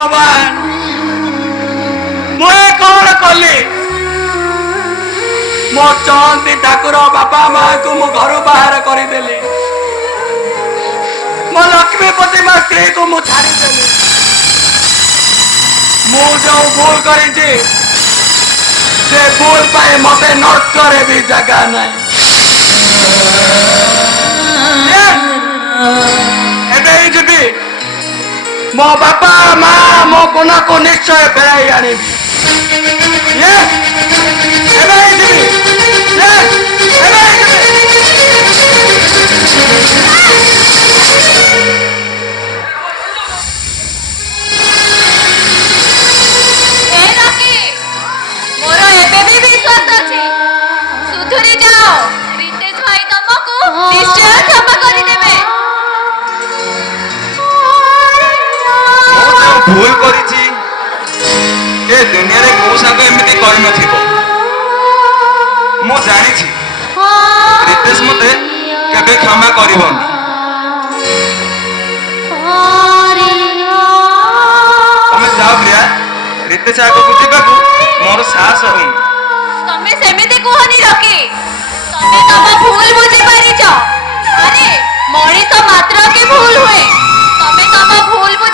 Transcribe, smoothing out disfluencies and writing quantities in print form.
भगवान मुझे कौन कली मो चंदी ठाकुर बापा माँ को मो घर बाहर करदेली मो लक्ष्मीपति माँ स्त्री को मु छाड़देली मु जो भूल करी से भूल पाए मत नर्क भी जगह नहीं जी मो बापा माँ मो कोना को निश्चय फेराई आनी भूल करी ए दुनिया रे को सांग एमती करि नथिबो मो जानि छी रितेश मते केबे क्षमा करिवनी तमे जाओ प्रिया रितेश आगो बुझिबाकू मोर साहस होई तमे सेमि